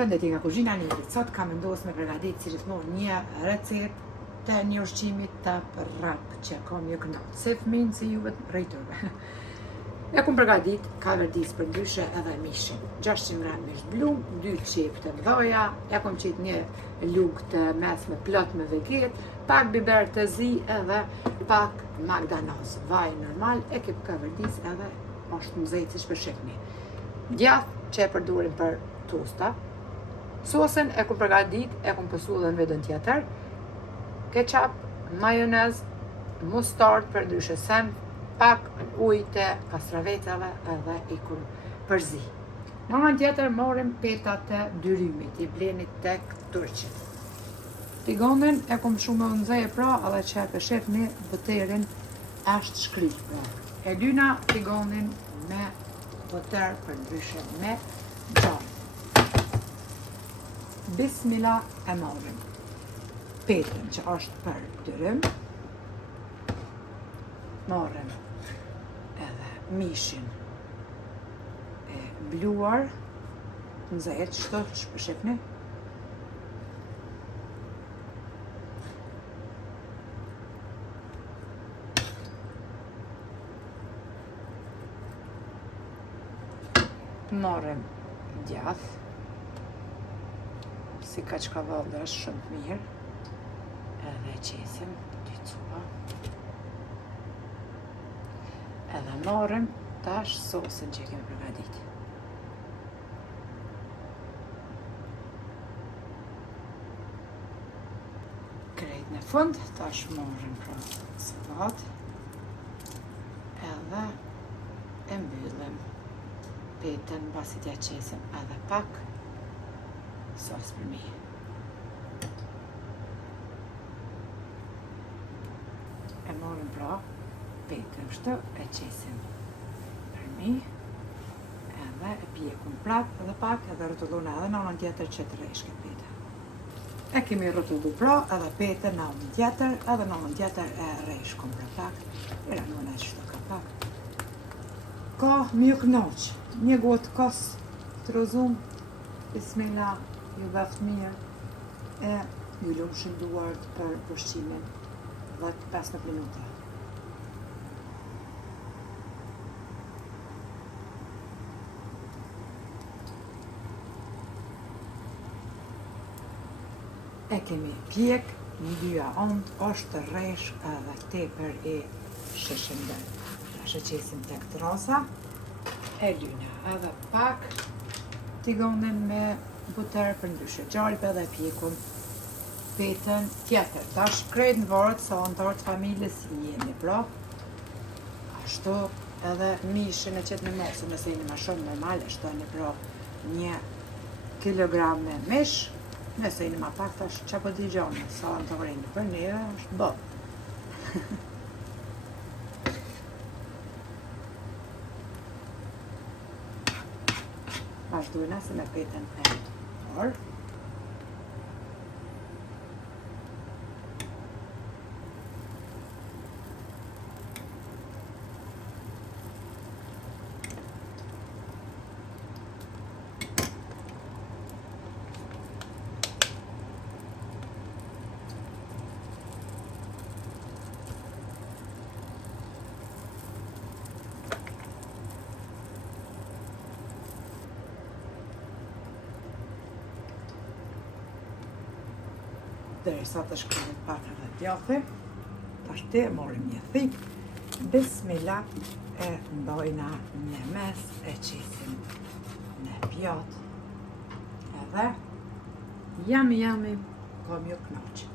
Përshëndetje nga kuzhina Nirit. Sot kam vendosur me përgatitur si gjithmonë një recetë të një ushqimi të prap që kam një kënaqë. Se fëmijën si juve të rriturve. E kam përgatitur kaverdis për ndryshe edhe mishin. 600 gram mish blum, 2 qepë të mëdha, e kam qit një lugë të mesme plot me veget, pak biber të zi edhe pak magdanoz. Vaj normal, e kip kaverdis edhe është mzejt si për shifni. Djath që e përdorim për tosta. Sosën e kam përgatit, e kam pësu dhe në vedën tjetër. Ketchup, majonez, mustard për ndryshe sem, pak ujë të kastravetave edhe i kam përzi. Në anën tjetër morim petat të dyrymit, i blenit tek turqit. Tigonin e kam shumë më nxej pra edhe që e shefni bëterin është shkryq pra. E dyna tigonin me bëter për ndryshe me gjallë. Bismillah e marrim petën që është për dyrym, marrim edhe mishin e bluar, nxehet çto shpeshni. Marrim djath, si kaçkavallë është shumë të mirë, edhe qesim dy cupa. Edhe marrim tash sosën që kemi përgatitur. Krejt në fund, tash marrim pra sallatë, edhe e mbyllim petën pasi t'ja qesim edhe pak sos për mi. E morëm pra petën kështu, e qesim për mi, edhe e pjekum prap edhe pak, edhe rrotullon edhe në anën tjetër që të rresh këtë petë. E kemi rrotullu pra edhe petën në anën tjetër, edhe në anën tjetër e rresh kom pra pak, e ranone që ka pak. Ka mjë kënaq, një gotë kos të rozum, bismillah, ju bëft mirë, e ju lumshin duart për ushqimin 10-15 minuta. E kemi pjek, një dyja ond, është të rresh edhe tepër i shëshëndër. Tash e qesim tek trasa, e lyna edhe pak tigonin me buter për ndryshe gjalp edhe pjekun petën tjetër. Tash krejt në varet sa antarë të familjes jeni pra. Ashtu edhe mishin e qetë në mosë, nëse jeni ma shumë normal, e shtoni pra 1 kilogram me mish, nëse jeni ma pak tash që po t'i gjone, sa antarë jeni për neve, është bë. Vazhdojna se me petën e parë. Derisa të shkruhet pak edhe djathi, tash te morim një thik, bismillah e ndojna në mes, e qisim në pjat, edhe jami kom ju knaq.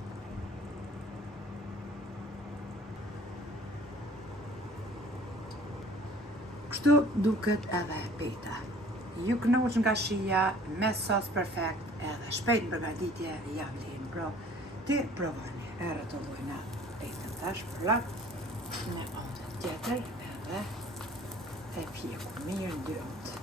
Kështu duket edhe peta. Ju knaq nga shija, me sos perfekt, edhe shpejt në përgatitje jam linë pro. Ti provani, e rrotullojna petën tash prap në anën tjetër edhe e pjeku mirë 2 ondë.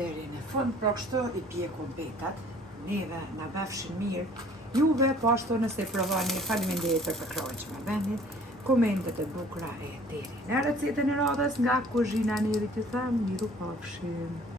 Deri në fund, pra kështu i pjeku petat, neve na befshin mirë, juve po ashtu nëse provani, faleminderit për krahun që më bëni, komentet e bukura e deri në recetën e radhës nga kuzhina Nirit, ju them miru pafshim.